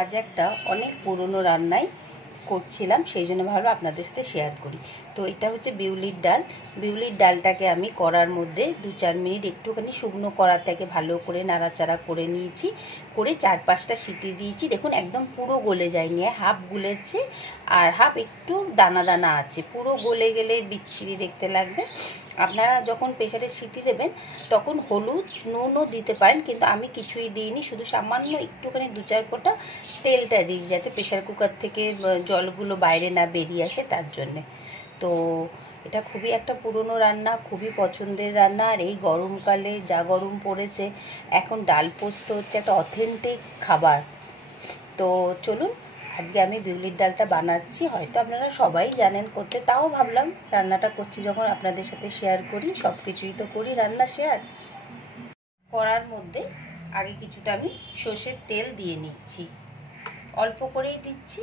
আজ একটা অনেক পুরনো রান্নাই করছিলাম, সেই জন্য ভাবলাম আপনাদের সাথে শেয়ার করি। তো এটা হচ্ছে বিউলির ডাল। বিউলির ডালটাকে আমি কড়ার মধ্যে 2-4 মিনিট একটুখানি শুকনো কড়ার থেকে ভালো করে নাড়াচাড়া করে নিয়েছি, করে 4-5টা সিটি দিয়েছি। দেখুন একদম পুরো গলে যায়নি, হাফ গুলেছে আর হাফ একটু দানা দানা আছে। পুরো গলে গেলে বিচ্ছিরি দেখতে লাগবে। আপনারা যখন প্রেসারে সিটি দেবেন তখন হলুদ নুনও দিতে পারেন, কিন্তু আমি কিছুই দিইনি, শুধু সামান্য একটুখানি 2-4 ফোঁটা তেলটা দিয়েছি যাতে প্রেসার কুকার থেকে জলগুলো বাইরে না বেরিয়ে আসে, তার জন্যে। তো এটা খুবই একটা পুরনো রান্না, খুবই পছন্দের রান্না। আর এই গরমকালে যা গরম পড়েছে, এখন ডাল পোস্ত হচ্ছে একটা অথেন্টিক খাবার। তো চলুন আজকে আমি বিউলির ডালটা বানাচ্ছি। হয়তো আপনারা সবাই জানেন করতে, তাও ভাবলাম রান্নাটা করছি যখন আপনাদের সাথে শেয়ার করি। সব কিছুই তো করি রান্না শেয়ার। কড়ার মধ্যে আগে কিছুটা আমি সর্ষের তেল দিয়ে নিচ্ছি, অল্প করেই দিচ্ছি।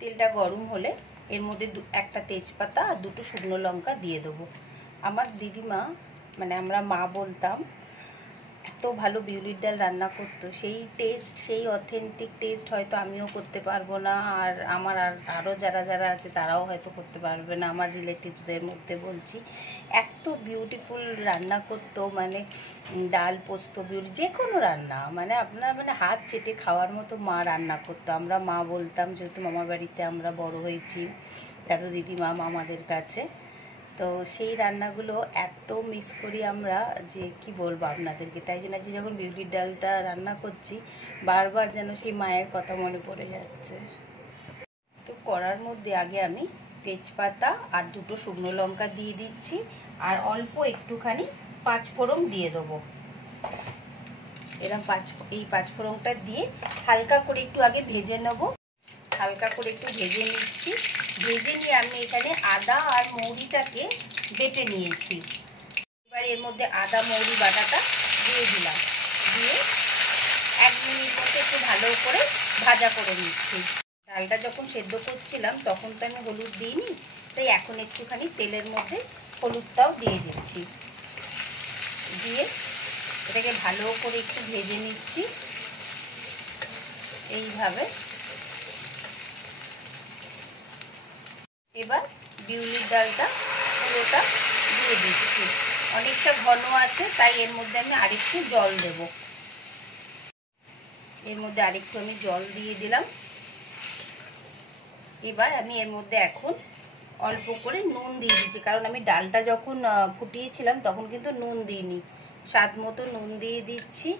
তেলটা গরম হলে এর মধ্যে একটা তেজপাতা আর 2টো শুকনো লঙ্কা দিয়ে দেবো। আমার দিদিমা, মানে আমরা মা বলতাম, এত ভালো বিউলির ডাল রান্না করতো, সেই টেস্ট, সেই অথেন্টিক টেস্ট হয়তো আমিও করতে পারবো না, আর আমার আরও যারা যারা আছে তারাও হয়তো করতে পারবে না। আমার রিলেটিভসদের মধ্যে বলছি, এত বিউটিফুল রান্না করতো, মানে ডাল পোস্ত বিউলি যে কোনো রান্না, মানে আপনার মানে হাত চেটে খাওয়ার মতো মা রান্না করতো। আমরা মা বলতাম, যেহেতু মামার বাড়িতে আমরা বড় হয়েছি, এত দিদিমা মামাদের কাছে। তো সেই রান্নাগুলো এত মিস করি আমরা যে কি বলবো আপনাদেরকে। তাই জন্য আজকে যখন বিউলির ডালটা রান্না করছি, বারবার যেন সেই মায়ের কথা মনে পড়ে যাচ্ছে। তো কড়ার মধ্যে আগে আমি তেজপাতা আর 2টো শুকনো লঙ্কা দিয়ে দিচ্ছি, আর অল্প একটুখানি 5 ফোড়ন দিয়ে দেবো। এরকম এই 5 ফোড়নটা দিয়ে হালকা করে একটু আগে ভেজে নেবো। হালকা করে একটু ভেজে নিচ্ছি। ভেজে নিয়ে আমি এখানে আদা আর মৌরিটাকে বেটে নিয়েছি। এবার এর মধ্যে আদা মৌরি বাটাটা দিয়ে দিলাম, দিয়ে 1 মিনিট মতো একটু ভালো করে ভাজা করে নিচ্ছি। ডালটা যখন সেদ্ধ করছিলাম তখন তো আমি হলুদ দিইনি, তাই এখন একটুখানি তেলের মধ্যে হলুদটাও দিয়ে দিচ্ছি। দিয়ে এটাকে ভালো করে একটু ভেজে নিচ্ছি এইভাবে। এবার বিউলির ডালটা পুরোটা দিয়ে দিচ্ছি। অনেকটা ঘন আছে, তাই এর মধ্যে আমি আরেকটু জল দেব। এর মধ্যে আরেকটু আমি জল দিয়ে দিলাম। এবার আমি এর মধ্যে এখন অল্প করে নুন দিয়ে দিচ্ছি, কারণ আমি ডালটা যখন ফুটিয়েছিলাম তখন কিন্তু নুন দিইনি। স্বাদ মতো নুন দিয়ে দিচ্ছি।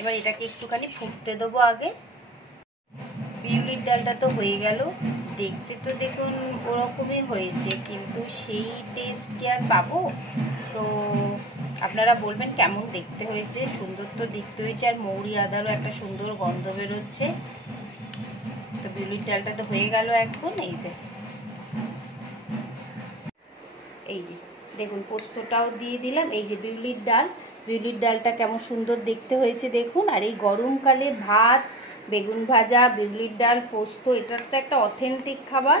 এবার এটাকে একটুখানি ফুটতে দেবো আগে। বিউলির ডালটা তো হয়ে গেল। দেখতে তো দেখুন ওরকমই হয়েছে, কিন্তু সেই টেস্ট কি আর পাবো? তো আপনারা বলবেন কেমন দেখতে হয়েছে। সুন্দর তো দেখতে হয়েছে, আর মৌরি আদারও একটা সুন্দর গন্ধ বেরোচ্ছে। তো বিউলির ডালটা তো হয়ে গেল এখন। এই যে দেখুন পোস্তটাও দিয়ে দিলাম। এই যে বিউলির ডাল, বিউলির ডালটা কেমন সুন্দর দেখতে হয়েছে দেখুন। আর এই গরমকালে ভাত, বেগুন ভাজা, বিউলির ডাল, পোস্ত, এটার তো একটা অথেন্টিক খাবার।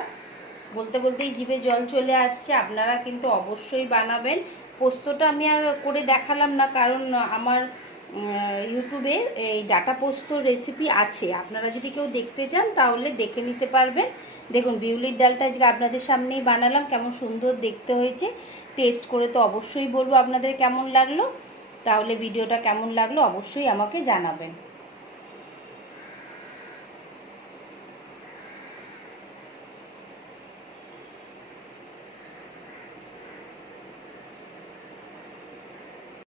বলতে বলতেই জিভে জল চলে আসছে। আপনারা কিন্তু অবশ্যই বানাবেন। পোস্তটা আমি আর করে দেখালাম না, কারণ আমার ইউটিউবে এই ডাটা পোস্ত রেসিপি আছে, আপনারা যদি কেউ দেখতে চান তাহলে দেখে নিতে পারবেন। দেখুন বিউলির ডালটা আজকে আপনাদের সামনেই বানালাম, কেমন সুন্দর দেখতে হয়েছে। টেস্ট করে তো অবশ্যই বলবো আপনাদের কেমন লাগলো। তাহলে ভিডিওটা কেমন লাগলো অবশ্যই আমাকে জানাবেন।